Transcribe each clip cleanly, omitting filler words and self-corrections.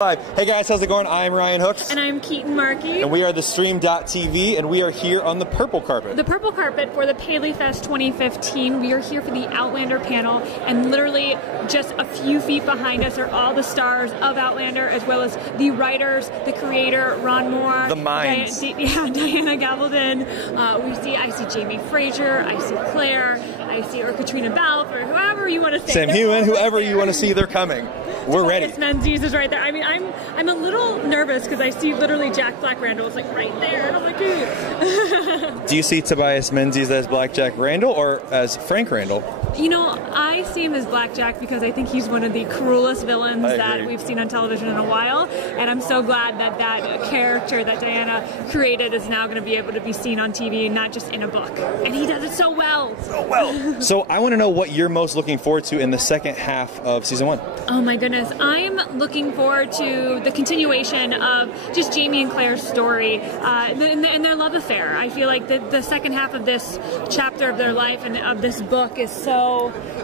Hey guys, how's it going? I'm Ryan Hooks. And I'm Keetin Marchi. And we are the Stream.TV, and we are here on the purple carpet. The purple carpet for the Paleyfest 2015. We are here for the Outlander panel, and literally just a few feet behind us are all the stars of Outlander, as well as the writers, the creator, Ron Moore. The minds. Diana Gabaldon. I see Jamie Fraser, I see Claire, I see Caitriona Balfe, or whoever you want to say. Sam Heughan, whoever you want to see, they're coming. We're ready. Tobias Menzies is right there. I mean, I'm a little nervous because I see literally Jack Randall is like right there, and I'm like, dude. Do you see Tobias Menzies as Black Jack Randall or as Frank Randall? You know, I see him as Black Jack because I think he's one of the cruelest villains that we've seen on television in a while, and I'm so glad that that character that Diana created is now going to be able to be seen on TV, not just in a book. And he does it so well. So well. So I want to know what you're most looking forward to in the second half of season 1. Oh my goodness. I'm looking forward to the continuation of just Jamie and Claire's story and their love affair. I feel like the second half of this chapter of their life and of this book is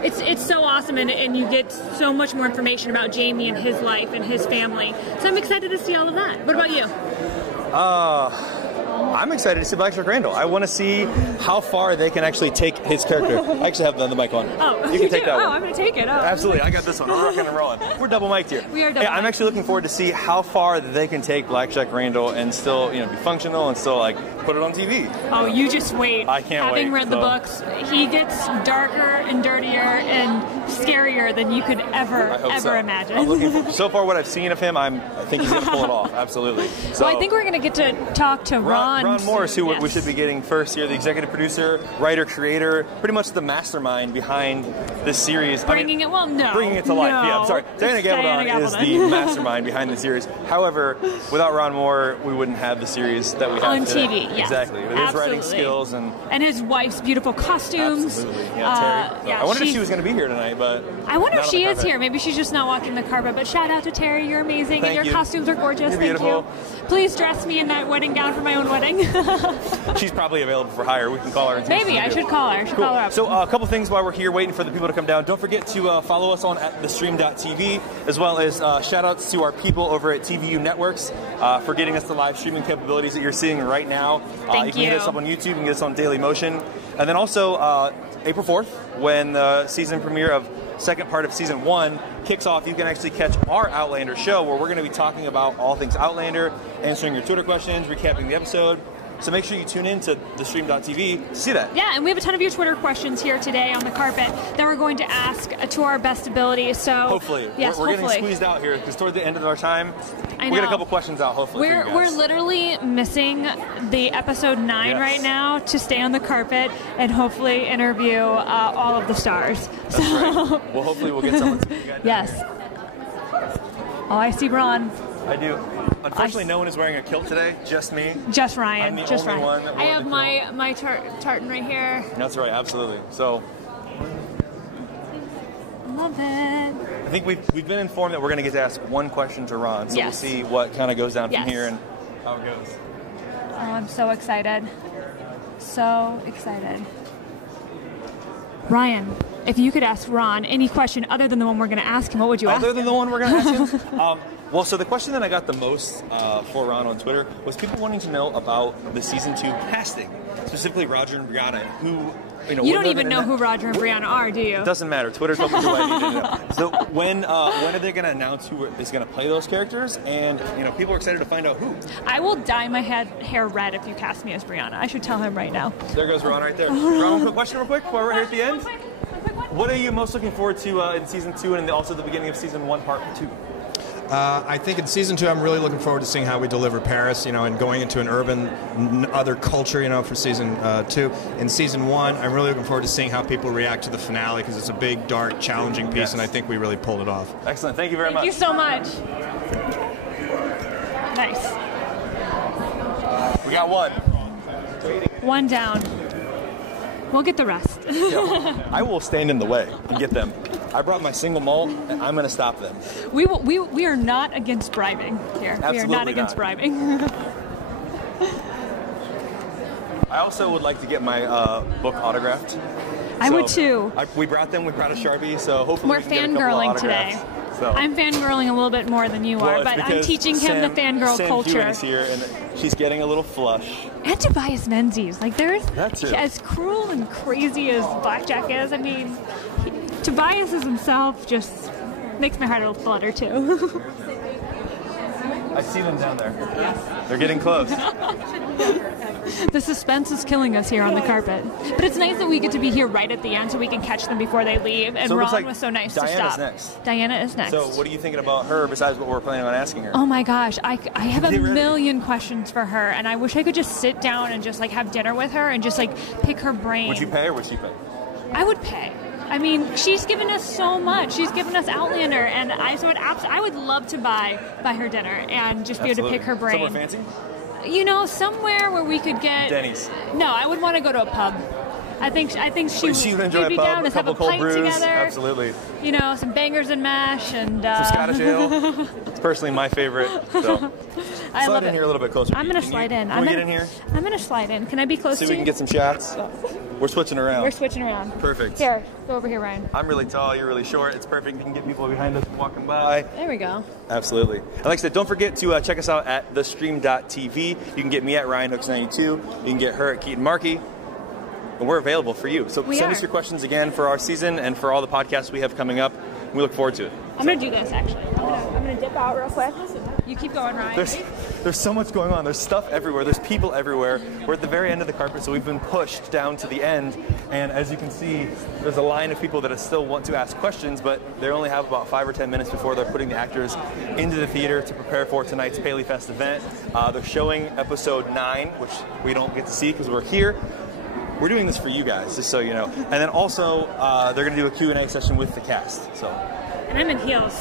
it's so awesome, and you get so much more information about Jamie and his life and his family. So I'm excited to see all of that. What about you? I'm excited to see Black Jack Randall. I want to see how far they can actually take his character. I actually have the mic on. Oh, you can take that one. Oh, I'm going to take it. Oh. Absolutely. I got this one. We're rocking and rolling. We're double mic'd here. We are double mic'd. I'm actually looking forward to see how far they can take Black Jack Randall and still, be functional and still put it on TV. Oh, you just wait. I can't wait. Having read the books, he gets darker and dirtier and scarier than you could ever imagine. I'm looking so far what I've seen of him, I think he's going to pull it off. Absolutely. So, well, I think we're going to get to talk to Ron Morris, who we should be getting first here, the executive producer, writer, creator, pretty much the mastermind behind this series. Bringing it to life. Yeah, I'm sorry. Diana Gabaldon is the mastermind behind the series. However, without Ron Moore, we wouldn't have the series that we have on today. TV. Yes. Exactly. With his writing skills and his wife's beautiful costumes. Absolutely. Yeah, Terry. I wondered if she was going to be here tonight, but I wonder if she is here. Maybe she's just not walking the carpet. But shout out to Terry. You're amazing, and your costumes are gorgeous. You're beautiful. Thank you. Please dress me in that wedding gown for my own wedding. She's probably available for hire. We can call her. Maybe I should call her. Call her up. So a couple things while we're here waiting for the people to come down. Don't forget to follow us on at thestream.tv, as well as shout outs to our people over at TVU Networks for getting us the live streaming capabilities that you're seeing right now. Thank you can get us up on YouTube, you can get us on Daily Motion. And then also April 4th, when the season premiere of second part of season 1 kicks off, you can actually catch our Outlander show, where we're going to be talking about all things Outlander, answering your Twitter questions, recapping the episode. So make sure you tune in to thestream.tv to see that. Yeah, and we have a ton of your Twitter questions here today on the carpet that we're going to ask to our best ability. So hopefully, yes, we're getting squeezed out here because toward the end of our time, we'll get a couple questions out. Hopefully, we're literally missing the episode 9 right now to stay on the carpet and hopefully interview all of the stars. That's right. Well, hopefully we'll get someone. Yes. Oh, I see Ron. I do. Unfortunately, no one is wearing a kilt today. Just me. Just Ryan. I'm the only one that I have my tartan right here. That's right. Absolutely. So. Love it. I think we've been informed that we're going to get to ask one question to Ron. So we'll see what kind of goes down from here and how it goes. Oh, I'm so excited. So excited. Ryan, if you could ask Ron any question other than the one we're going to ask him, what would you ask him? Other than the one we're going to ask him? Well, so the question that I got the most for Ron on Twitter was people wanting to know about the season 2 casting, specifically Roger and Brianna, who you don't even know who Roger and Brianna are, do you? It doesn't matter. Twitter's open to I need to know. So when are they going to announce who is going to play those characters? And people are excited to find out who. I will dye my hair red if you cast me as Brianna. I should tell him right now. There goes Ron right there. Ron, quick question real quick before we're here at the end. What are you most looking forward to in season 2 and also the beginning of season 1, part 2? I think in season 2, I'm really looking forward to seeing how we deliver Paris, and going into an urban, other culture, for season 2. In season 1, I'm really looking forward to seeing how people react to the finale, because it's a big, dark, challenging piece, and I think we really pulled it off. Excellent. Thank you very much. Thank you so much. Nice. We got one. One down. We'll get the rest. I will stand in the way and get them. I brought my single malt, and I'm going to stop them. We are not against bribing here. Absolutely we are not against bribing. I also would like to get my book autographed. I would too. We brought them. We brought a Sharpie, so hopefully we're we can get a couple of fangirling today. So I'm fangirling a little bit more than you are, but I'm teaching him the fangirl culture. Sam Heughan is here, and she's getting a little flush. And Tobias Menzies, like there's That's as cruel and crazy as Blackjack is. I mean, Tobias is himself just makes my heart a little flutter too. I see them down there. They're getting close. The suspense is killing us here on the carpet. But it's nice that we get to be here right at the end so we can catch them before they leave. And So it looks Ron like was so nice Diana's to stop. next. Diana is next. So what are you thinking about her besides what we're planning on asking her? Oh my gosh, I have a Get ready. million questions for her, and I wish I could just sit down and just like have dinner with her and just like pick her brain. Would you pay or would she pay? I would pay. I mean, she's given us so much. She's given us Outlander, and I would love to buy her dinner and just be able to pick her brain. Somewhere fancy? You know, somewhere where we could get Denny's. No, I would want to go to a pub. I think she would enjoy be a pub, down a to have couple a cold pint brews. together. Absolutely. You know, some bangers and mash and Some Scottish ale. It's personally my favorite. So I slide love in it. here a little bit closer. I'm gonna slide in. Can we get in here? I'm gonna slide in. Can I be close See if to we you? can get some shots. We're switching around. We're switching around. Perfect. Here, go over here, Ryan. I'm really tall, you're really short. It's perfect. You can get people behind us walking by. There we go. Absolutely. And like I said, don't forget to check us out at thestream.tv. You can get me at RyanHooks92. You can get her at Keetin Marchi. And we're available for you. So send us your questions again for our season and for all the podcasts we have coming up. We look forward to it. I'm going to do this, actually. I'm going to dip out real quick. You keep going, Ryan. There's so much going on. There's stuff everywhere. There's people everywhere. We're at the very end of the carpet, so we've been pushed down to the end. And as you can see, there's a line of people that still want to ask questions, but they only have about 5 or 10 minutes before they're putting the actors into the theater to prepare for tonight's Paleyfest event. They're showing episode 9, which we don't get to see because we're here. We're doing this for you guys, just so you know. And then also, they're going to do a Q&A session with the cast. So. And I'm in heels.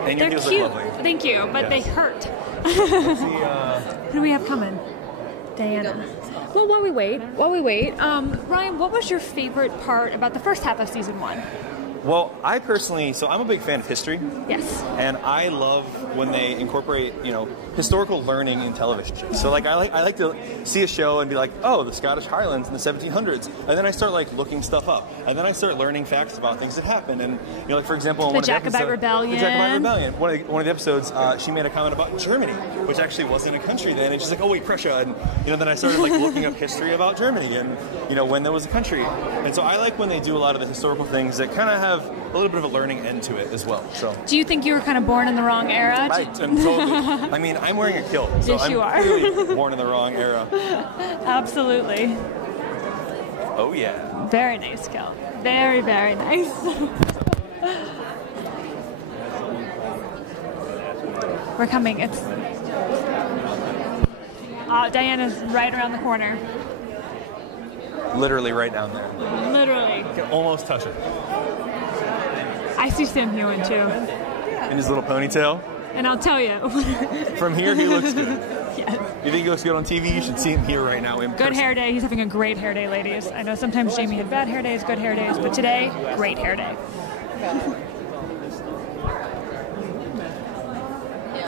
And your They're heels cute. look lovely. Thank you, but they hurt. Let's see, Who do we have coming? Diana. Well, while we wait, Ryan, what was your favorite part about the first half of season 1? Well, I personally, so I'm a big fan of history. Yes. And I love when they incorporate, historical learning in television shows. So like I like to see a show and be like, oh, the Scottish Highlands in the 1700s, and then I start like looking stuff up, and then I start learning facts about things that happened. And like for example, in the Jacobite Rebellion. The Jacobite Rebellion. One of the episodes, she made a comment about Germany, which actually wasn't a country then. And she's like, oh wait, Prussia. And then I started like looking up history about Germany and when there was a country. And so I like when they do a lot of the historical things that kind of have a little bit of a learning end to it as well. So. Do you think you were kind of born in the wrong era? I am totally. I mean, I'm wearing a kilt, so yes, you I'm are. clearly born in the wrong era. Absolutely. Oh yeah. Very nice kilt. Very, very nice. We're coming. It's. Oh, Diana's right around the corner. Literally right down there. Literally. You can almost touch it. I see Sam Heughan too. In his little ponytail. And I'll tell you. From here, he looks good. Yes. You think he looks good on TV? You should see him here right now. Good hair day. He's having a great hair day, ladies. I know sometimes Jamie had bad hair days, good hair days, but today, great hair day.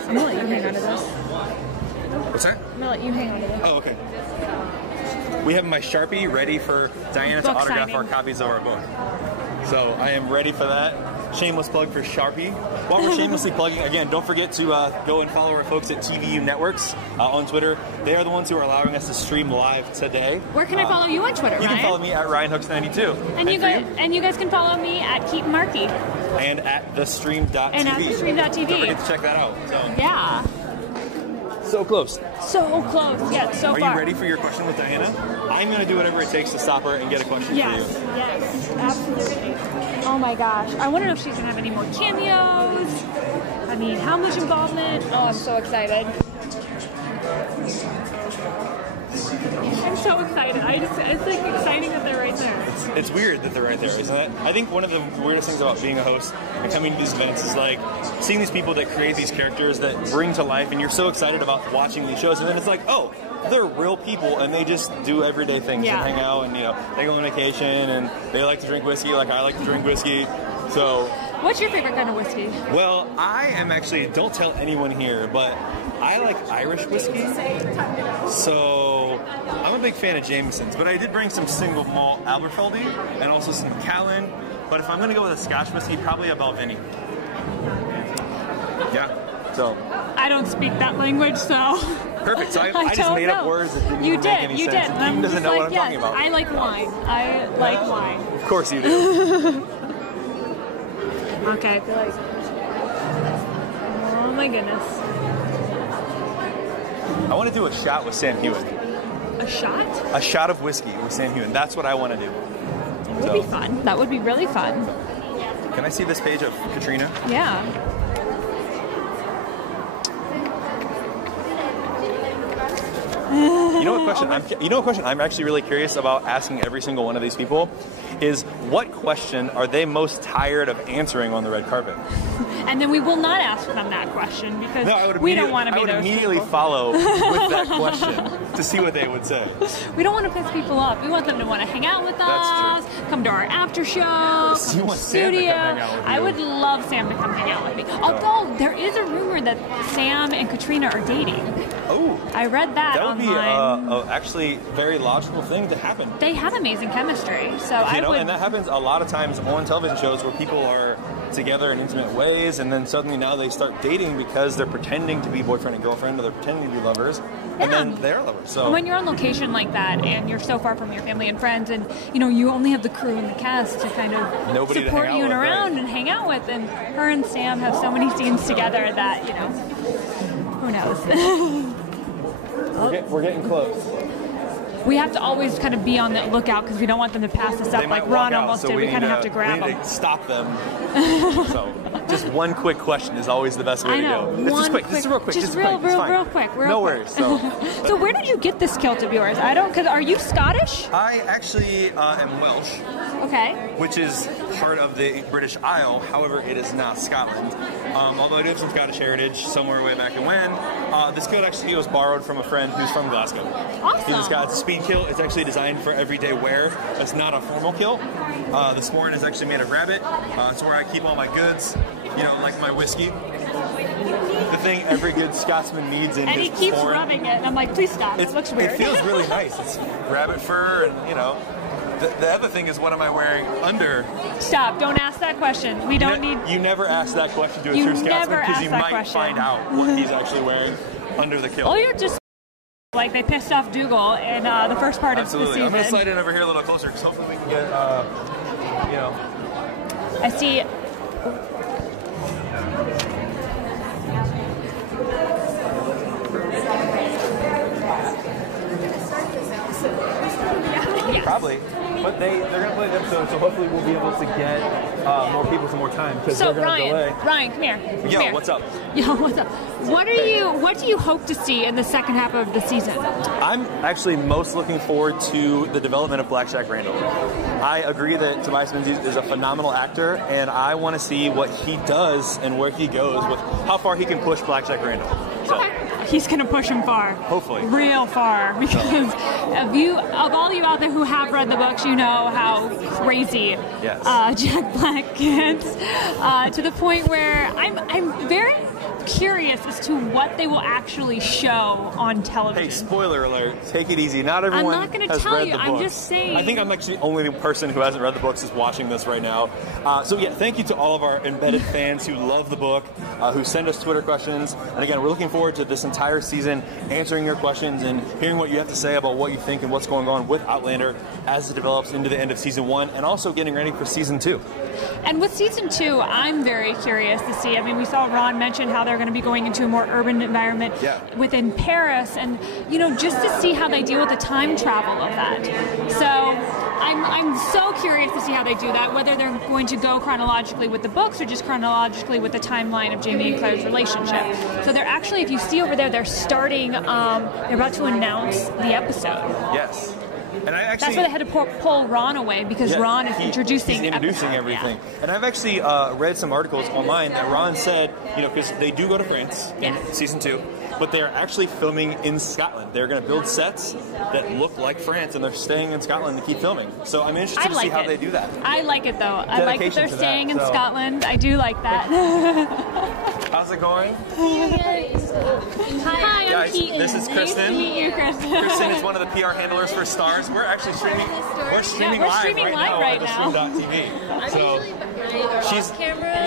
I'm going to let you hang on to this. What's that? I'm going to let you hang on to this. Oh, okay. We have my Sharpie ready for Diana to autograph signing. our copies of our book. So I am ready for that. Shameless plug for Sharpie. While we're shamelessly plugging, again, don't forget to go and follow our folks at TVU Networks on Twitter. They are the ones who are allowing us to stream live today. Where can I follow you on Twitter, You Ryan? can follow me at RyanHooks92. And you guys can follow me at Keetin Marchi. And at thestream.tv. And at thestream.tv. Don't forget to check that out. So. Yeah. So close. So close, yet so far. Are far. you ready for your question with Diana? I'm going to do whatever it takes to stop her and get a question for you. Yes, absolutely. Oh my gosh. I wonder if she's going to have any more cameos. I mean, how much involvement? Oh, I'm so excited. I'm so excited. It's like exciting that they're right there. It's weird that they're right there, isn't it? I think one of the weirdest things about being a host and coming to these events is like seeing these people that create these characters that bring to life, and you're so excited about watching these shows, and then it's like, oh, they're real people, and they just do everyday things and hang out, and they go on vacation, and they like to drink whiskey like I like to drink whiskey. So. What's your favorite kind of whiskey? Well, I am actually, don't tell anyone here, but I like Irish whiskey. So I'm a big fan of Jameson's, but I did bring some single malt Aberfeldy and also some Macallan. But if I'm going to go with a Scotch whiskey, probably a Balvenie. Yeah. So. I don't speak that language, so. Perfect. So I just made up words that didn't make any sense. Did. Keetin doesn't know what I'm talking about. I like wine. I like wine. Of course you do. Okay, I feel like. Oh my goodness. I want to do a shot with Sam Heughan. A shot? A shot of whiskey with Sam Heughan. That's what I want to do. That would be fun. That would be really fun. Can I see this page of Caitriona? Yeah. You know what question I'm actually really curious about asking every single one of these people is what question are they most tired of answering on the red carpet? And then we will not ask them that question because we don't want to be those people. I would immediately follow with that question to see what they would say. We don't want to piss people off. We want them to want to hang out with us, come to our after show, come to the studio. I would love Sam to come hang out with me. Although there is a rumor that Sam and Caitriona are dating. Oh. I read that online. That would be actually very logical thing to happen. They have amazing chemistry. So and that happens a lot of times on television shows where people are together in intimate ways, and then suddenly now they start dating because they're pretending to be boyfriend and girlfriend, or they're pretending to be lovers, and then they're lovers. So when you're on location like that, and you're so far from your family and friends, and you only have the crew and the cast to kind of support you and around and hang out with, and her and Sam have so many scenes together that who knows. We're getting close. We have to always kind of be on the lookout because we don't want them to pass us up like Ron almost did. We kind of have to grab them. We need to stop them. So, just one quick question is always the best way to go. Just real quick. Just real quick. No worries. So, so where did you get this kilt of yours? Because are you Scottish? I actually am Welsh. Okay. Which is part of the British Isle. However, it is not Scotland. Although I do have some Scottish heritage somewhere way back in when. This kilt actually was borrowed from a friend who's from Glasgow. Awesome. It's a speed kilt. It's actually designed for everyday wear. It's not a formal kilt. The sporran is actually made of rabbit. It's where I keep all my goods. Like my whiskey. The thing every good Scotsman needs in his And he keeps sporran. rubbing it. And I'm like, please stop. It looks weird. It feels really nice. It's rabbit fur and, The other thing is, what am I wearing under? Stop. Don't ask that question. We don't need... You never ask that question to a true Scotsman because you might find out what he's actually wearing under the kilt. Oh, you're just... Like they pissed off Dougal in the first part of the season. I'm going to slide in over here a little closer because hopefully we can get, I see... Probably. But they're going to play the episode, so hopefully we'll be able to get more people some more time because they're going to delay. Ryan, come here. What's up? What's up? What do you hope to see in the second half of the season? I'm actually most looking forward to the development of Jack Randall. I agree that Tobias Menzies is a phenomenal actor, and I want to see what he does and where he goes with how far he can push Jack Randall. So. Okay. He's going to push him far. Hopefully. Real far. Because of all you out there who have read the books, you know how crazy Jack Black gets. To the point where I'm very curious as to what they will actually show on television. Hey, spoiler alert. Take it easy. Not everyone I'm not going to has tell read you. the books. I'm just saying. I think I'm actually the only person who hasn't read the books is watching this right now. Thank you to all of our embedded fans who love the book, who send us Twitter questions. And again, we're looking forward to this entire season, answering your questions and hearing what you have to say about what you think and what's going on with Outlander as it develops into the end of season 1, and also getting ready for season 2. And with season 2, I'm very curious to see. I mean, we saw Ron mention how they're going to be going into a more urban environment within Paris, and just to see how they deal with the time travel of that. So I'm so curious to see how they do that, whether they're going to go chronologically with the books or just chronologically with the timeline of Jamie and Claire's relationship. So they're actually, if you see over there, they're starting, they're about to announce the episode. Yes. And that's why they had to pull Ron away, because Ron is introducing everything. Yeah. And I've actually read some articles online that Ron said, because they do go to France in season 2, but they're actually filming in Scotland. They're going to build sets that look like France, and they're staying in Scotland to keep filming. So I'm interested to see how they do that. I like it, though. I like that they're staying in Scotland. I do like that. How's it going? Hi, Keetin. This is Kristen. Nice to meet you, Kristen. Kristen is one of the PR handlers for Stars. We're actually streaming. We're streaming live right now at the stream.tv. So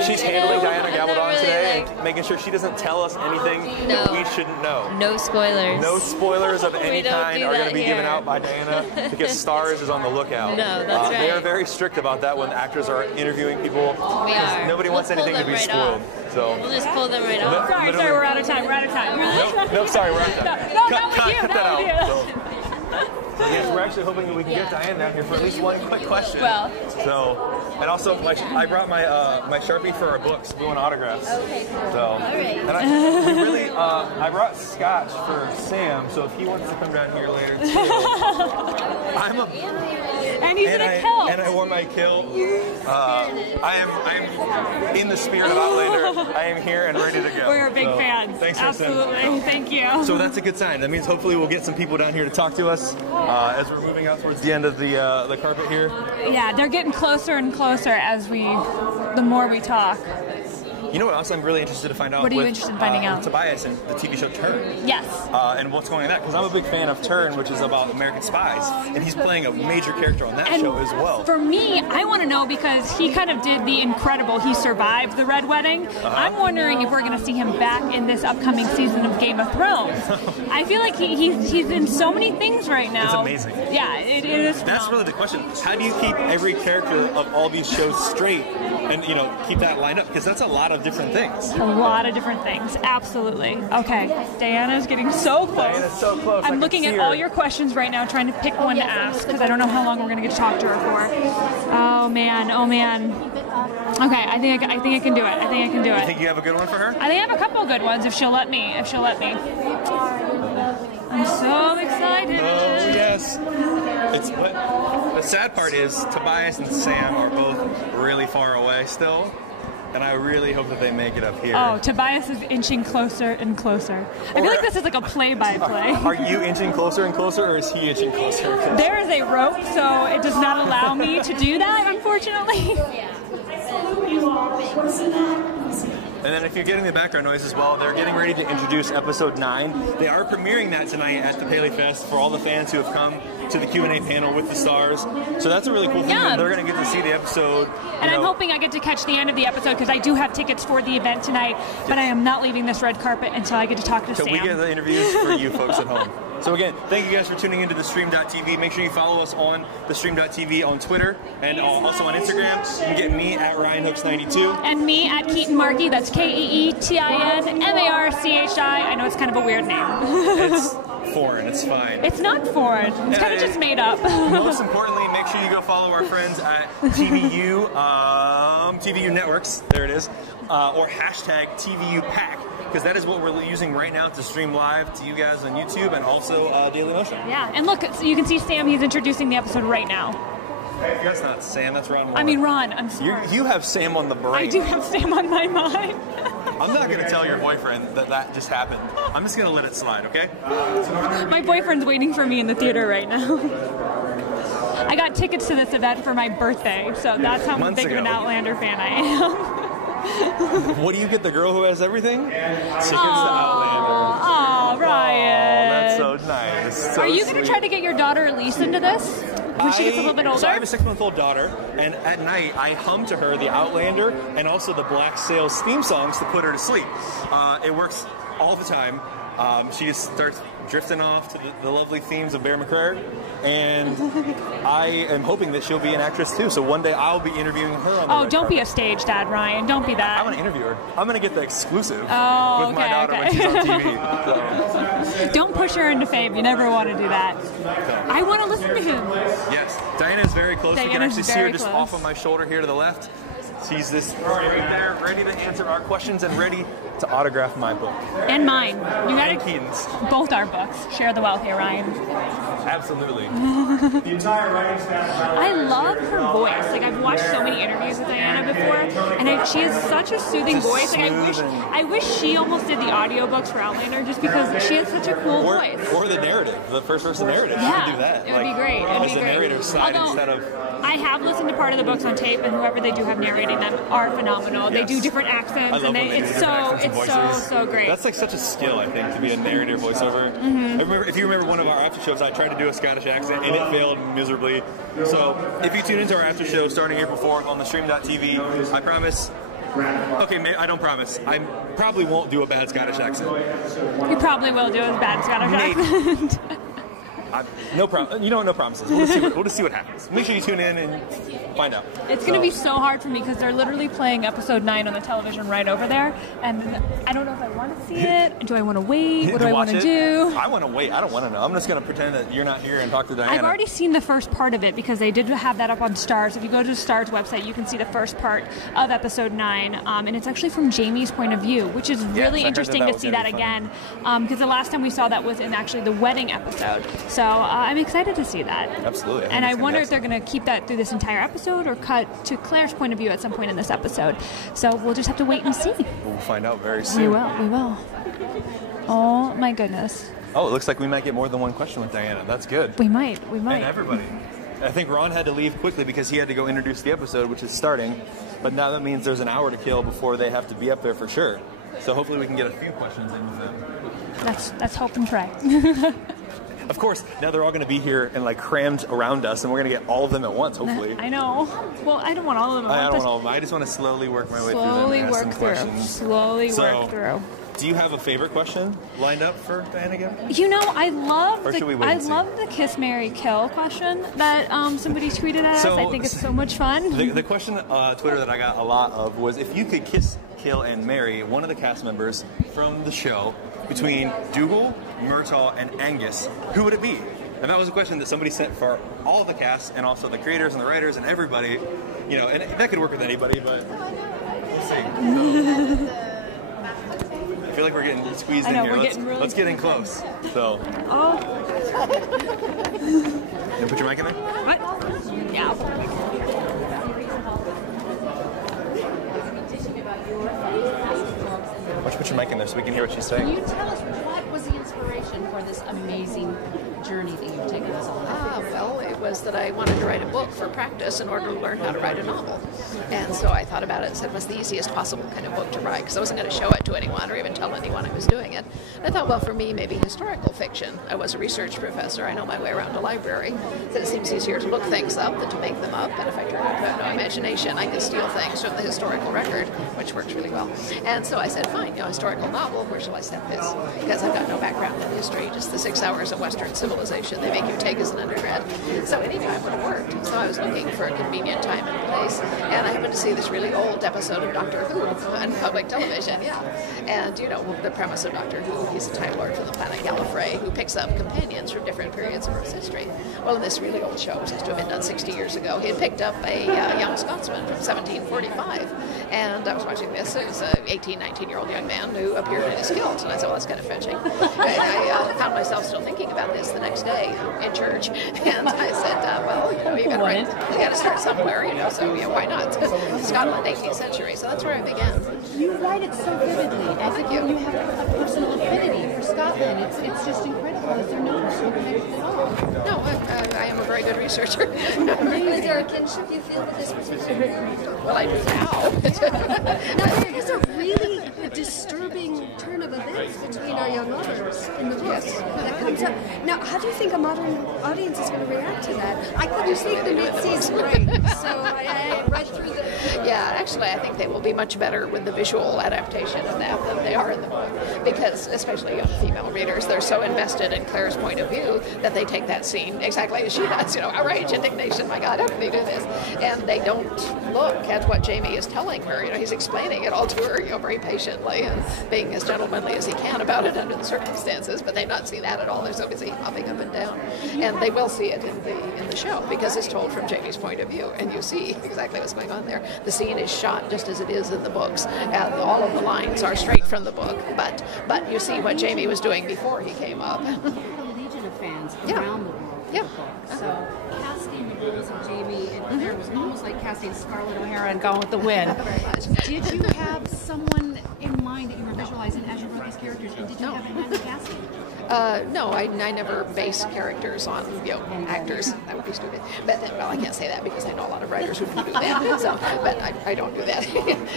she's handling Diana Gabaldon today and making sure she doesn't tell us anything that we shouldn't know. No spoilers. No spoilers of any kind are going to be given here. out by Diana because Stars is on the lookout. No, that's right. They are very strict about that when actors are interviewing people. We are. Nobody wants anything to be spoiled. So we'll just pull them right off. Sorry, we're out of time. No, sorry, we're out of time. No, not with you. Cut that out. So, yes, we're actually hoping that we can get Diane down here for at least one quick question. Well. So, and also, I brought my my Sharpie for our books. We want autographs. Okay. So, all right. And I brought scotch for Sam. So if he wants to come down here later, And he's in a kilt. And I wore my kilt. I'm in the spirit of Outlander. I am here and ready to go. We're big fans. Thanks, absolutely. Thank you. So that's a good sign. That means hopefully we'll get some people down here to talk to us as we're moving out towards the end of the carpet here. Yeah, they're getting closer and closer the more we talk. You know what else I'm really interested to find out? What are you interested in finding out? Tobias and the TV show Turn. Yes. And what's going on in that? Because I'm a big fan of Turn, which is about American spies, and he's playing a major character on that show as well. For me, I want to know because he kind of did the incredible. He survived the Red Wedding. I'm wondering if we're going to see him back in this upcoming season of Game of Thrones. I feel like he's in so many things right now. It's amazing. Yeah, it is. That's really the question. How do you keep every character of all these shows straight and keep that lined up? Because that's a lot of different things. A lot of different things. Absolutely. Okay. Diana's getting so close. Diana's so close. I'm looking at all your questions right now, trying to pick one to ask because I don't know how long we're going to get to talk to her for. Oh man. Okay, I think I can do it. You think you have a good one for her? I think I have a couple of good ones if she'll let me. I'm so excited. Oh yes. The sad part is Tobias and Sam are both really far away still. And I really hope that they make it up here. Oh, Tobias is inching closer and closer. I feel like this is like a play-by-play. Are you inching closer and closer, or is he inching closer and closer? There is a rope, so it does not allow me to do that, unfortunately. And then if you're getting the background noise as well, they're getting ready to introduce episode 9. They are premiering that tonight at the Paleyfest for all the fans who have come to the Q&A panel with the stars. So that's a really cool thing. Yeah. They're going to get to see the episode. And I'm hoping I get to catch the end of the episode because I do have tickets for the event tonight, but I am not leaving this red carpet until I get to talk to Sam. So we get the interviews for you folks at home. So again, thank you guys for tuning into the Stream.tv. Make sure you follow us on the Stream.tv on Twitter and also on Instagram. You can get me at RyanHooks92. And me at Keetin Marchi. That's KeetinMarchi. I know it's kind of a weird name. It's foreign. It's fine. It's not foreign. It's kind of just made up. Most importantly, make sure you go follow our friends at TVU, TVU Networks. There it is. Or hashtag TVU Pack. Because that is what we're using right now to stream live to you guys on YouTube and also Daily Motion. Yeah, and look, so you can see Sam, he's introducing the episode right now. That's not Sam, that's Ron Moore. I mean, Ron, I'm sorry. You have Sam on the brain. I do have Sam on my mind. I'm not going to tell your boyfriend that just happened. I'm just going to let it slide, okay? My boyfriend's waiting for me in the theater right now. I got tickets to this event for my birthday, so that's how big of an Outlander fan I am. What do you get, the girl who has everything? Tickets to Outlander. Oh, Ryan. That's so nice. So Are you going to try to get your daughter Elise into this when she gets a little bit older? So I have a 6-month-old daughter, and at night I hum to her the Outlander and also the Black Sails theme songs to put her to sleep. It works all the time. She just starts drifting off to the lovely themes of Bear McCrae, and I am hoping that she'll be an actress too. So one day I'll be interviewing her on the red don't carpet. be a stage dad, Ryan. Don't be that. I'm going to interview her. I'm going to get the exclusive with my daughter when she's on TV. So. Don't push her into fame. You never want to do that. I want to listen to him. Yes, Diana is very close. You can actually see her just off of my shoulder here to the left. She's this right there, ready to answer our questions and ready to autograph my book. And mine. You got and Keaton's. Both our books. Share the wealth here, Ryan. Absolutely. The entire writing staff. I love her voice. Like, I've watched so many interviews with Diana before, and she has such a soothing voice. Like, I wish she almost did the audiobooks for Outlander just because she has such a cool voice. Or the narrative, the first-person narrative. Yeah, she could do that. It would be great. It would as be the great. narrative side Although, instead of... I have listened to part of the books on tape, and whoever they do have narrating animating them are phenomenal. They do different accents, and it's so great. That's like such a skill, I think, to be a narrator voiceover. If you remember one of our after shows, I tried to do a Scottish accent, and it failed miserably. So if you tune into our after show starting April 4th on the stream.tv, I promise. Okay, I don't promise. I probably won't do a bad Scottish accent. You probably will do a bad Scottish accent. No problem. No promises. We'll just see what happens. Make sure you tune in and find out. It's going to be so hard for me because they're literally playing episode 9 on the television right over there, and I don't know if I want to see it. Do I want to wait? What do I want to do? I want to wait. I don't want to know. I'm just going to pretend that you're not here and talk to Diana. I've already seen the first part of it because they did have that up on Starz. If you go to Starz website, you can see the first part of episode 9, and it's actually from Jamie's point of view, which is really interesting to see that again, because the last time we saw that was in actually the wedding episode. So I'm excited to see that. Absolutely. And I wonder if they're going to keep that through this entire episode or cut to Claire's point of view at some point in this episode. So we'll just have to wait and see. We'll find out very soon. We will. Oh my goodness. Oh, it looks like we might get more than one question with Diana. That's good. We might. And everybody. I think Ron had to leave quickly because he had to go introduce the episode, which is starting. But now that means there's an hour to kill before they have to be up there for sure. So hopefully we can get a few questions in with them. Let's hope and pray. Of course, now they're all going to be here and like crammed around us, and we're going to get all of them at once, hopefully. I know. Well, I don't want all of them. I don't want all of them. I just want to slowly work my way through them and ask some questions. Slowly work through. Do you have a favorite question lined up for Diana again? I love the Kiss, Marry, Kill question that somebody tweeted at us. I think it's so much fun. The question on Twitter that I got a lot of was if you could kiss, kill, and marry one of the cast members from the show between Dougal, Murtaugh, and Angus, who would it be? And that was a question that somebody sent for all of the cast and also the creators and the writers and everybody. And that could work with anybody, but we'll see. I feel like we're getting squeezed in here. Let's get in close. So. Oh. You put your mic in there? What? Yeah. Why don't you put your mic in there so we can hear what she's saying? Can you tell us what was the inspiration for this amazing journey that you've taken us on? Well, it was that I wanted to write a book for practice in order to learn how to write a novel. And so I thought about it and said, what's the easiest possible kind of book to write? Because I wasn't going to show it to anyone or even tell anyone I was doing it. And I thought, well, for me, maybe historical fiction. I was a research professor. I know my way around a library. So it seems easier to look things up than to make them up. And if I turn up no imagination, I can steal things from the historical record, which works really well. And so I said, fine, historical novel, where shall I set this? Because I've got no background in history, just the 6 hours of Western civilization they make you take as an undergrad. So any time would have worked. So I was looking for a convenient time and place, and I happened to see this really old episode of Doctor Who on public television, And, the premise of Doctor Who, he's a Time Lord from the planet Gallifrey who picks up companions from different periods of Earth's history. Well, in this really old show, which has to have been done 60 years ago, he had picked up a young Scotsman from 1745, and I was watching this. It was an 18, 19-year-old young man who appeared in his kilt, and I said, well, that's kind of fetching. I found myself still thinking about this the next day in church, and I said, you got to start somewhere, so why not? Scotland, 18th century, so that's where I began. You write it so vividly, as if you have a personal affinity for Scotland. It's just incredible. Is there no personal connection at all? No, I am a very good researcher. Was there a kinship you feel with this particular? Well, I do now. Now, there is a really disturbing turn of events between our young authors in the book that comes up. Now, how do you think a modern audience is going to react to that? I couldn't see the mid-season break, so I read through the... Yeah, actually, I think they will be much better with the visual adaptation of that than they are in the book, because especially young female readers, they're so invested in Claire's point of view that they take that scene exactly as she does, outrage, indignation, my God, how can they do this? And they don't look at what Jamie is telling her. He's explaining it all to her, very patiently and being as gentlemanly as he can about it under the circumstances, but they've not seen that at all. They're so busy hopping up and down. And they will see it in the show, because it's told from Jamie's point of view, and you see exactly what's going on there. The scene is shot just as it is in the books, and all of the lines are straight from the book, but you see what Jamie was doing before he came up. You have a legion of fans around the world. Yeah. So casting the roles of Jamie and Claire was almost like casting Scarlett O'Hara and Gone with the Wind. Did you have someone in mind that you were visualizing as you wrote these characters, and did you have a hand in casting? No, I never base characters on actors. That would be stupid. But then, well, I can't say that because I know a lot of writers who do that. So, but I don't do that.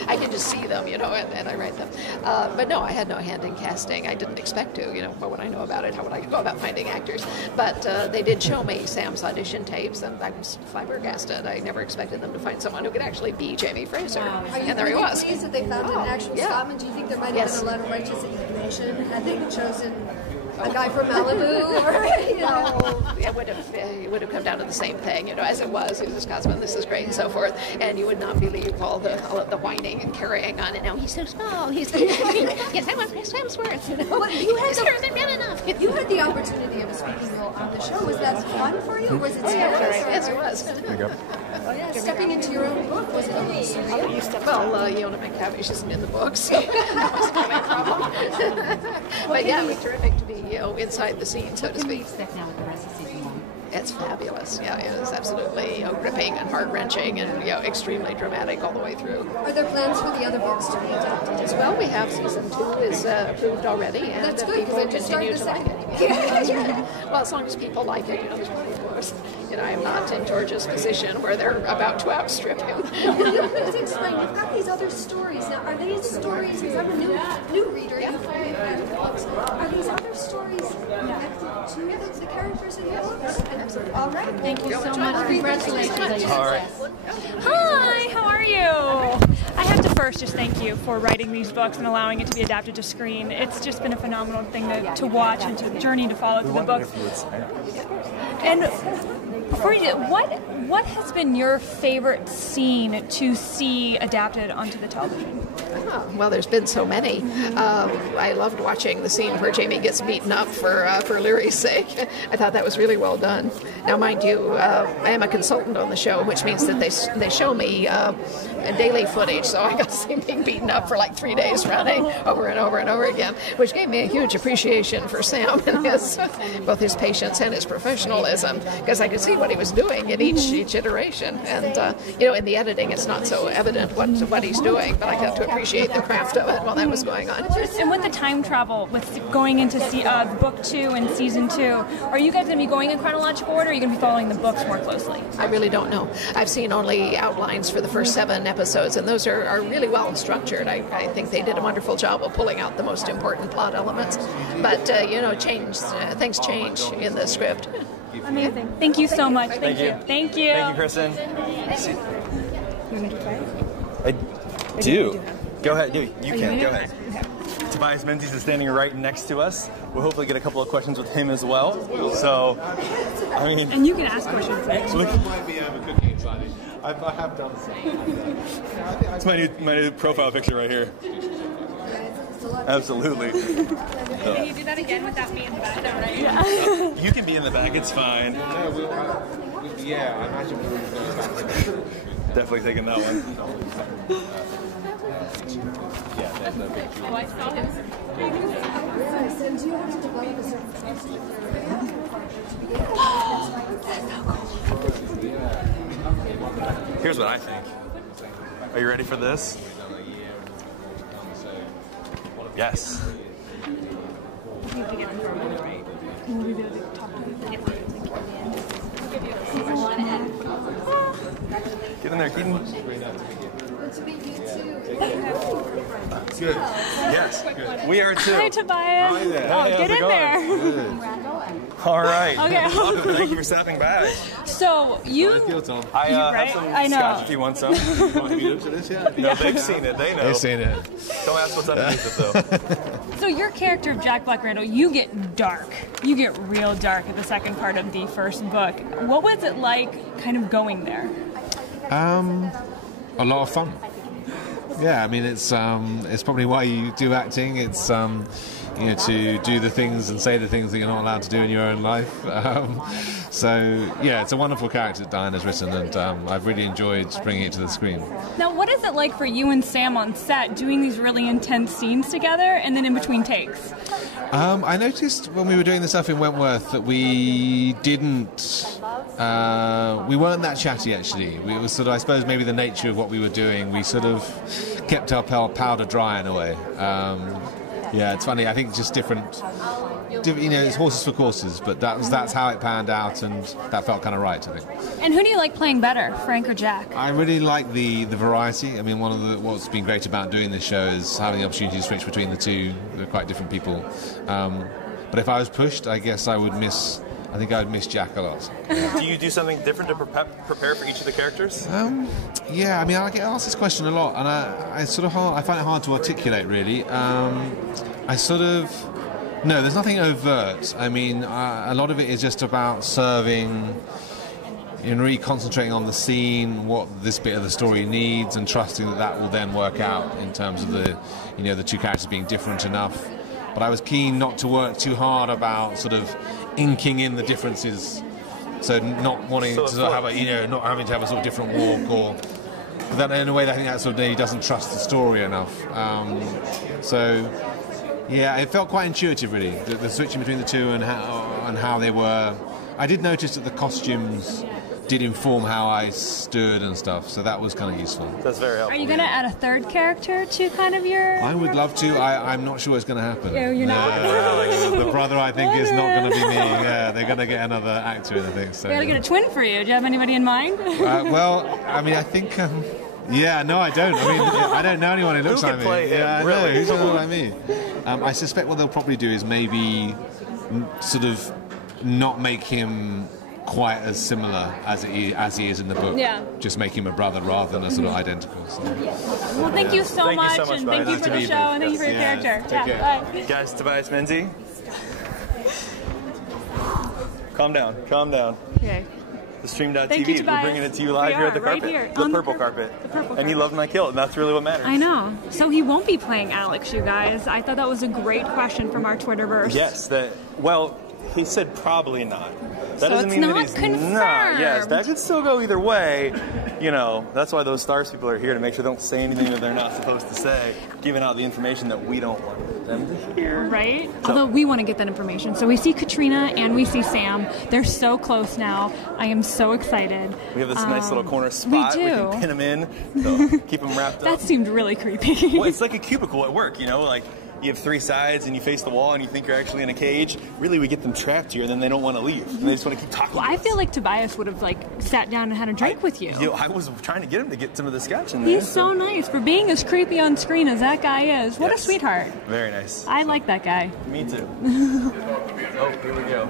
I can just see them, and I write them. But no, I had no hand in casting. I didn't expect to. What would I know about it? How would I go about finding actors? But they did show me Sam's audition tapes, and I was flabbergasted. I never expected them to find someone who could actually be Jamie Fraser. Wow. And there he was. Are you pleased that they found an actual Scotland? Do you think there might have been a lot of righteous indignation had they chosen a guy from Malibu? Or, it would have come down to the same thing, as it was. He was a Scotsman, this is great, and so forth. And you would not believe all of the whining and carrying on. And now he's so small. He's yes, I want Chris Hemsworth. But you had man enough. You had the opportunity of a speaking role on the show. Was that fun for you, or was it serious? Yes, it was. There you go. Stepping into your own book, was it a little surreal? Well, Iona McTavish isn't in the book, so that was kind of a problem. But yeah, it was terrific to be inside the scene, so to speak. It's fabulous. Yeah, it is absolutely gripping and heart-wrenching and extremely dramatic all the way through. Are there plans for the other books to be adapted as well? Well, we have season 2 is approved already, and that's good, people continue to like it. Yeah. Well, as long as people like it, there's plenty of books. I'm not in George's position where they're about to outstrip him. Please explain. You've got these other stories. Now, are these stories? Because I'm a new reader. You've read the books. Are these other stories connected to the characters in the books? Absolutely. All right. Thank you so much. Congratulations. All right. Hi, how are you? I have to first just thank you for writing these books and allowing it to be adapted to screen. It's just been a phenomenal thing to watch and to journey to follow through the books. And before you do, what has been your favorite scene to see adapted onto the television? Well, there's been so many. I loved watching the scene where Jamie gets beaten up for Leary's sake. I thought that was really well done. Now, mind you, I am a consultant on the show, which means that they show me daily footage, so I got to see him being beaten up for like 3 days running over and over and over again, which gave me a huge appreciation for Sam and both his patience and his professionalism, because I could see what he was doing in each iteration. And in the editing, it's not so evident what he's doing, but I got to appreciate the craft of it while that was going on. And with the time travel, with going into book 2 and season 2, are you guys going to be going in chronological order, or are you going to be following the books more closely? I really don't know. I've seen only outlines for the first 7 episodes, and those are really well structured. I think they did a wonderful job of pulling out the most important plot elements. But, things change in the script. Amazing. Thank you so much. Thank you. Thank you. Thank you, Kristen. I do. Go ahead. You can. Go ahead. Tobias Menzies is standing right next to us. We'll hopefully get a couple of questions with him as well. So, And you can ask questions. might be cooking inside. I have done some. It's my new profile picture right here. Absolutely. Can you do that again without me in the back, right? You can be in the back. It's fine. No, I imagine we'll go back. Definitely taking that one. Yeah, there's no picture. Oh, I saw him. Yes, and do you have to develop a certain Here's what I think. Are you ready for this? Yes. Get in there, Keetin. Good to meet you too. Good. Yes. Good. We are too. Hi, Tobias. Hi there. Oh, Hey, get how's in it there. Good. All right. Okay. Welcome. Thank you for stopping by. So you, Let's go, Tom. I Right? have some I know. scotch if you want some. Have you looked at this yet? No, they've seen it. They know. They've seen it. Don't ask what's underneath it, though. so your character of Jack Black Randall, you get dark. You get real dark at the second part of the first book. What was it like, kind of going there? A lot of fun. Yeah, I mean it's probably why you do acting. It's to do the things and say the things that you're not allowed to do in your own life. So yeah, it's a wonderful character that Diana's written, and I've really enjoyed bringing it to the screen. Now, what is it like for you and Sam on set doing these really intense scenes together, and then in between takes? I noticed when we were doing the stuff in Wentworth that we weren't that chatty actually. It was sort of, I suppose, maybe the nature of what we were doing. We sort of kept our powder dry in a way. Yeah, it's funny. I think it's just different. You know, it's horses for courses, but that's how it panned out, and that felt kind of right, I think. And who do you like playing better, Frank or Jack? I really like the variety. I mean, what's been great about doing this show is having the opportunity to switch between the two. They're quite different people. But if I was pushed, I guess I would miss Jack a lot. Do you do something different to prepare for each of the characters? Yeah, I mean, I get asked this question a lot, and I find it hard to articulate, really. No, there's nothing overt. I mean, a lot of it is just about serving and really concentrating on the scene, what this bit of the story needs, and trusting that will then work out in terms of the two characters being different enough. But I was keen not to work too hard about sort of inking in the differences, so not wanting to sort of have not having to have a sort of different walk, or that in a way that I think that sort of he doesn't trust the story enough. Yeah, it felt quite intuitive, really, the switching between the two and how they were. I did notice that the costumes did inform how I stood and stuff, so that was kind of useful. That's very helpful. Are you going to add a third character to kind of your... I would love to. I'm not sure it's going to happen. You're not? The brother, I think, is not going to be me. Yeah, they're going to get another actor in, I think. So, we got to get a twin for you. Do you have anybody in mind? Well, I mean, I think... yeah, no, I don't. I mean, I don't know anyone who looks like me. Play him, yeah, I really? know. Who's going to look like me? I suspect what they'll probably do is maybe sort of not make him quite as similar as he is in the book. Yeah. Just make him a brother rather than a sort of identical. So. Well, thank you so much, and thank you for the show, and thank you for your character. Take care. Bye. Guys, Tobias Menzies. Calm down. Okay. The Stream.tv. Thank you, We're bringing it to you live here at the right carpet. here, The on purple carpet. The purple And he loved my kill, and that's really what matters. I know. So he won't be playing Alex, you guys. I thought that was a great question from our Twitterverse. Yes. Well, he said probably not. That So doesn't it's mean not that he's confirmed. not. Yes, that could still go either way. You know, that's why those stars people are here, to make sure they don't say anything that they're not supposed to say, giving out the information that we don't want them to hear. Right? Although we want to get that information. So we see Caitriona and we see Sam. They're so close now. I am so excited. We have this nice little corner spot. We do. We can pin them in, so keep them wrapped up. That seemed really creepy. Well, it's like a cubicle at work, you know, like you have three sides and you face the wall and you think you're actually in a cage. Really, we get them trapped here and then they don't want to leave. And they just want to keep talking. Well, I feel like Tobias would have sat down and had a drink with you. I was trying to get him to get some of the sketch in there. He's so nice for being as creepy on screen as that guy is. What a sweetheart. Very nice. I like that guy. Me too. Oh, here we go.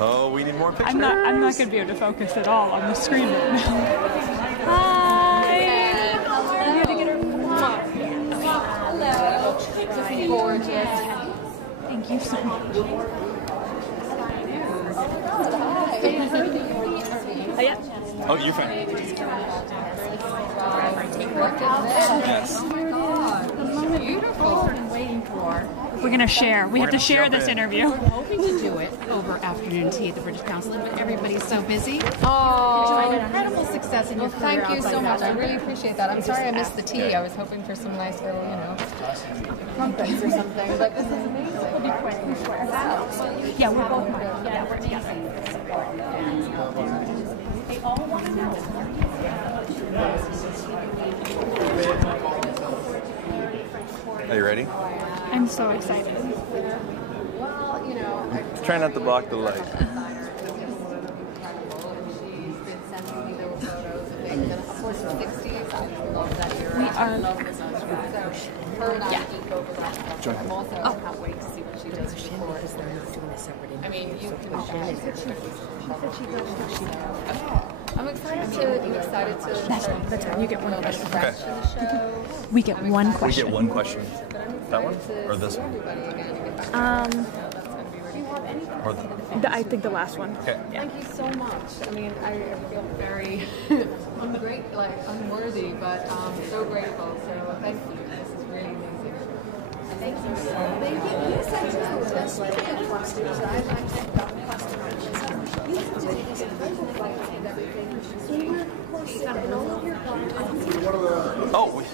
Oh, we need more pictures. I'm not going to be able to focus at all on the screen right now. Hi. I'm here to get her. Hello. Just gorgeous. Thank you so much. Oh, yeah. Oh, you're fine. Yes. Beautiful. Waiting for. We're going to share. We have to share this interview. We're hoping to do it over afternoon tea at the British Council, but everybody's so busy. Oh, Incredible success in your career. thank you so much. I really appreciate that. I'm sorry I missed the tea. I was hoping for some nice little, crumpets or something, but this is amazing. It'll be quick. Yeah, we're both mine. Yeah, we're together. They all want to know. Are you ready? I'm so excited. Try not to block the light. We are. Yeah. I can't wait to see what she does. I mean, you can. I'm excited to. That's fine. You get one question. Okay. We get one We question. get one question. That one? Or this one? Or I think the last one. Okay. Thank you so much. I mean, I feel very unworthy, but so grateful. So thank you. This is really amazing. Thank you. Thank you. You said too. That's like a costume. So I've gotten customized. You have to do these incredible flights and everything. So you're, of course, in all of your Oh,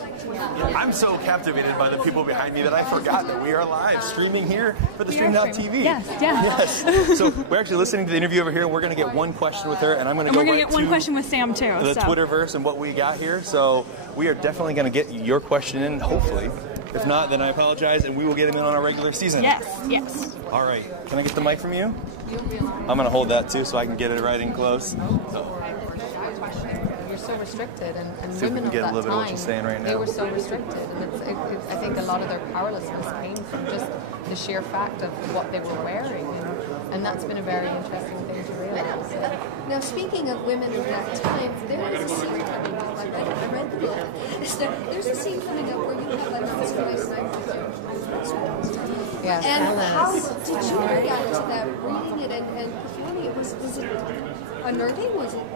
I'm so captivated by the people behind me that I forgot that we are live streaming here for the Stream.tv. Yes, yeah. Yes. So we're actually listening to the interview over here, and we're going to get one question with her, and I'm going to go We're going right to get one to question with Sam too. the so. Twitterverse and what we got here. So we are definitely going to get your question in, hopefully. If not, then I apologize, and we will get him in on our regular season. Yes, yes. All right. Can I get the mic from you? I'm going to hold that, too, so I can get it right in close. So. You're so restricted, and See if we women can get of a that little bit of what time, you're saying right now. they were so restricted, and I think a lot of their powerlessness came from just the sheer fact of what they were wearing, and that's been a very interesting thing to realize. Now, speaking of women of that time, there is a scene coming up. I read the book. There's a scene coming up where you have a nice Yes, and how did you react to that, reading it and performing it? Was it unnerving? What was it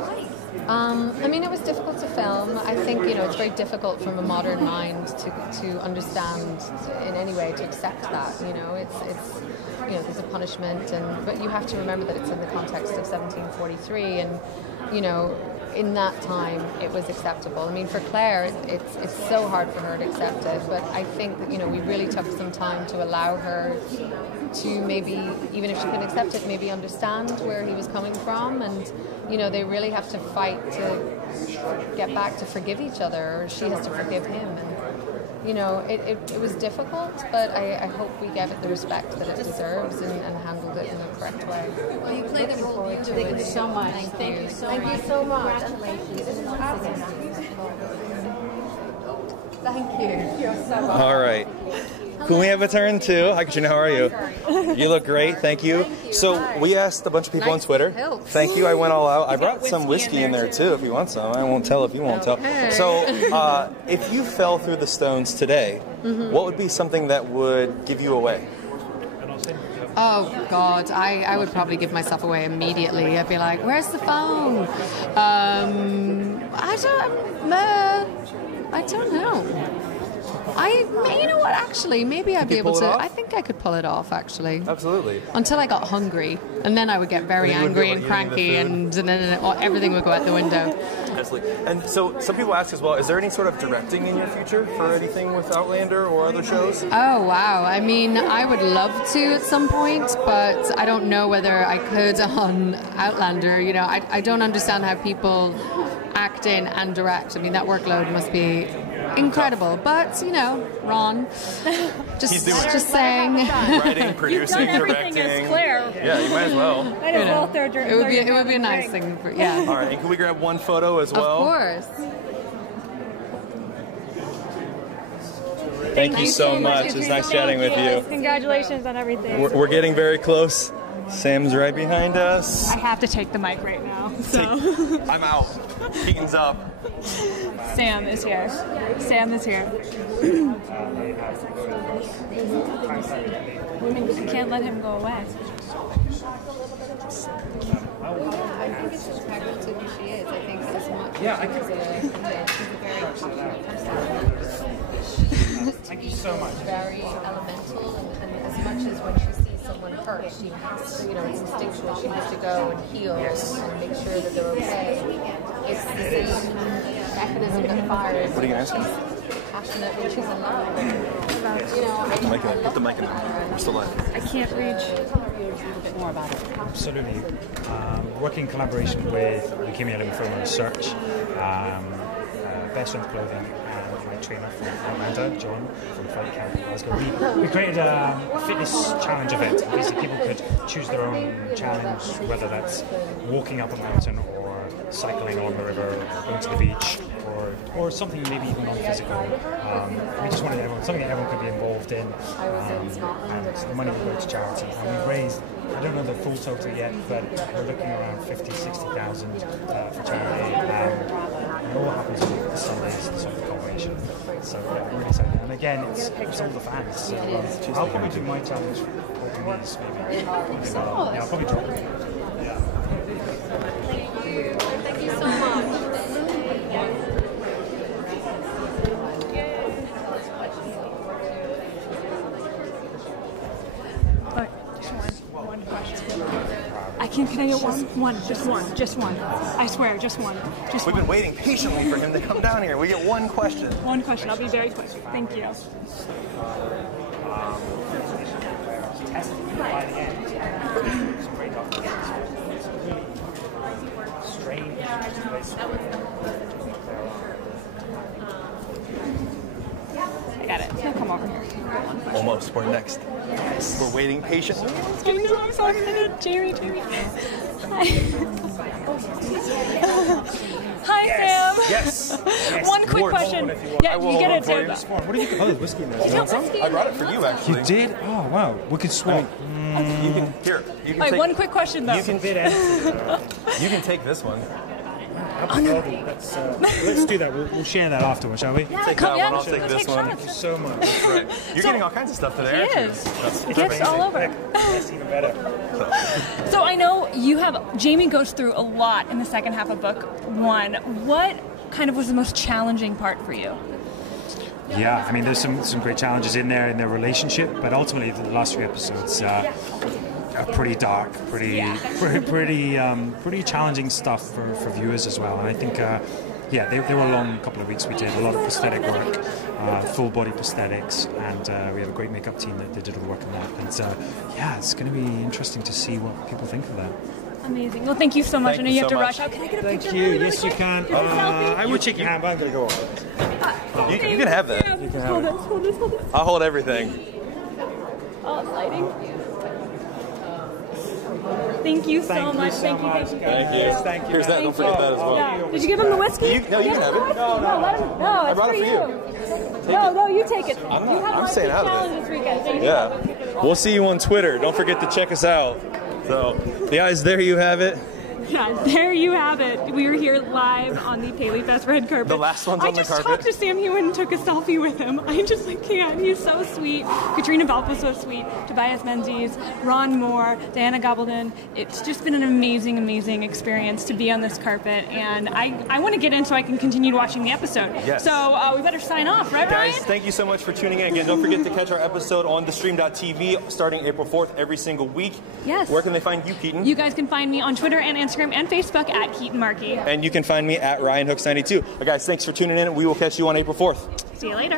like? I mean, it was difficult to film. I think, it's very difficult from a modern mind to understand in any way, to accept that, it's there's a punishment, but you have to remember that it's in the context of 1743, and, in that time it was acceptable. I mean, for Claire, it's so hard for her to accept it, but I think that, we really took some time to allow her to maybe, even if she couldn't accept it, maybe understand where he was coming from, and, they really have to fight to get back to forgive each other, or she has to forgive him, and it was difficult, but I hope we gave it the respect that it deserves and handled it in the correct way. Well, you played the role beautifully. Thank you so much. Thank you so Thank much. you so much. Thank you. You're so welcome. All right. Can we have a turn too? Hi, Caitriona. How are you? You look great. Thank you. So we asked a bunch of people on Twitter. Thank you. I went all out. I brought some whiskey in there too if you want some. I won't tell if you won't tell. So if you fell through the stones today, what would be something that would give you away? Oh, God. I would probably give myself away immediately. I'd be like, where's the phone? I don't know. You know what, actually, maybe I'd be able to. I think I could pull it off, actually. Absolutely. Until I got hungry. And then I would get very angry and cranky, and then everything would go out the window. Absolutely. And so some people ask as well, is there any sort of directing in your future for anything with Outlander or other shows? Oh, wow. I mean, I would love to at some point, but I don't know whether I could on Outlander. I don't understand how people act in and direct. I mean, that workload must be incredible, but Ron, just saying. Writing, producing, directing. As Claire. Yeah, you might as well. It would be a nice thing for All right, and can we grab one photo as well? Of course. Thank you so much. It was nice chatting with you. Congratulations on everything. We're getting very close. Sam's right behind us. I have to take the mic right now. So I'm out. Keaton's up. Sam is here. Sam is here. I can't let him go away. I think it's just practical to who she is. I think as much Thank you so much. Very elemental, and as much as when she sees someone hurt, she has to, it's instinctual. She has to go and heal and make sure that they're okay. It's the same mechanism that fires. What are you asking? Passionate when she's in love. Put the mic in there. We're still live. I can't reach. More about it. Absolutely. Working in collaboration with Leukemia Lymphoma Research, Best Strength Clothing, and my trainer from Outlander, John, from Fight Camp in Glasgow. We created a fitness challenge event. Basically, people could choose their own challenge, whether that's walking up a mountain or cycling along the river, or going to the beach, or something maybe even non-physical. We just wanted something that everyone could be involved in, and the money would go to charity. And we've raised, I don't know the full total yet, but we're looking around 50,000 to 60,000 for charity. And it all happens on the Sundays, the sort of combination. So yeah, we're really excited. And again, it's all the fans. So I'll probably do my challenge for these maybe. Yeah, I'll probably drop it. Yeah. Thank you so much. Can I get one? Just one. I swear, just one. We've been waiting patiently for him to come down here. We get one question. One question. I'll be very quick. Thank you. I got it. for next. Yes. We're waiting patiently. I'm so excited. Jamie. Hi, Sam. Yes. One quick question. Yeah, you get it, Sam. What did you? Oh, there's whiskey in there. You want some? I brought it for you, actually. You did? Oh, wow. We could swap. You can take, one quick question, though. You can take this one. Let's do that. We'll share that afterwards, shall we? Take that one. I'll take this one. Thank you so much. That's right. You're getting all kinds of stuff today, He aren't is. you? Gifts all over. That's even better. So I know you have, Jamie goes through a lot in the second half of book 1. What kind of was the most challenging part for you? Yeah, I mean, there's some great challenges in there in their relationship, but ultimately the last 3 episodes are pretty dark, pretty challenging stuff for viewers as well. And I think, they were a long couple of weeks. We did a lot of prosthetic work, full body prosthetics, and we have a great makeup team that did all the work on that. And it's going to be interesting to see what people think of that. Amazing. Well, thank you so much. Thank I know you you have so to much. rush out. Can I get a Thank picture? you. Really, really Yes, you quick? can. Is it a selfie? I will check your hand, but I'm going to go on. You can have that. You can have hold this. I'll hold everything. Oh, exciting. Thank you so much. Thank you. Thank you. Thank you. Here's that. Don't forget that as well. Yeah. Did you give him the whiskey? You can have it. No, let him. No, it's brought for it for you. you. No, you take it. I'm staying out of it. This weekend, so Yeah. We'll see you on Twitter. Don't forget to check us out. So, guys, there you have it. Yeah, there you have it. We were here live on the Paleyfest red carpet. The last one's on the I just carpet. talked to Sam Heughan and took a selfie with him. I just can't. He's so sweet. Caitriona Balfe was so sweet. Tobias Menzies, Ron Moore, Diana Gabaldon. It's just been an amazing, amazing experience to be on this carpet. And I want to get in so I can continue watching the episode. Yes. So we better sign off, right, Guys, Ryan? thank you so much for tuning in. Again, don't forget to catch our episode on thestream.tv starting April 4th every single week. Yes. Where can they find you, Keetin? You guys can find me on Twitter and Instagram and Facebook at Keetin Marchi. And you can find me at RyanHooks92. Guys, thanks for tuning in. We will catch you on April 4th. See you later.